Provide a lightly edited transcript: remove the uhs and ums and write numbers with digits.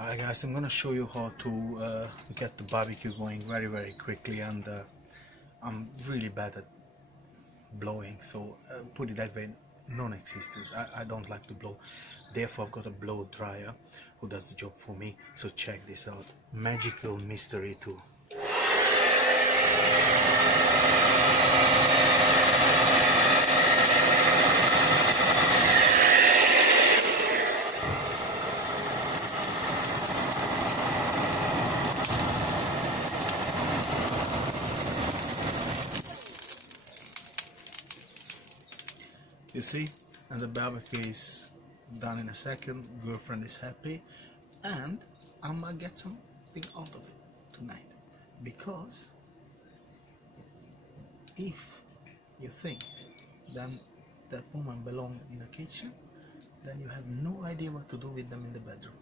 Hi guys, I'm gonna show you how to get the barbecue going very quickly, and I'm really bad at blowing, so put it that way, non-existence. I don't like to blow, therefore I've got a blow dryer who does the job for me. So check this out, magical mystery tool. You see, and the barbecue is done in a second. Girlfriend is happy, and I'm gonna get something out of it tonight. Because if you think then that woman belongs in a kitchen, then you have no idea what to do with them in the bedroom.